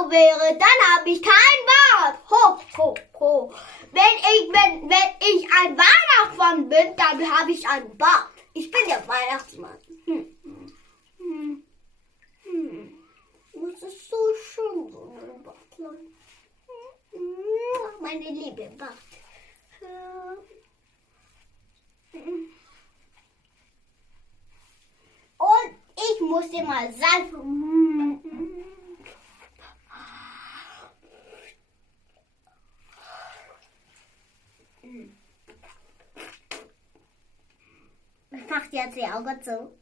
blau wäre, dann habe ich kein Bart. Ho, ho, ho. Wenn ich ein Weihnachtsmann bin, dann habe ich einen Bart. Ich bin der Weihnachtsmann. Das ist so schön, so ein Bartlein. Meine liebe Bart. Und ich muss dir mal sagen. Ich mach jetzt die Augen zu.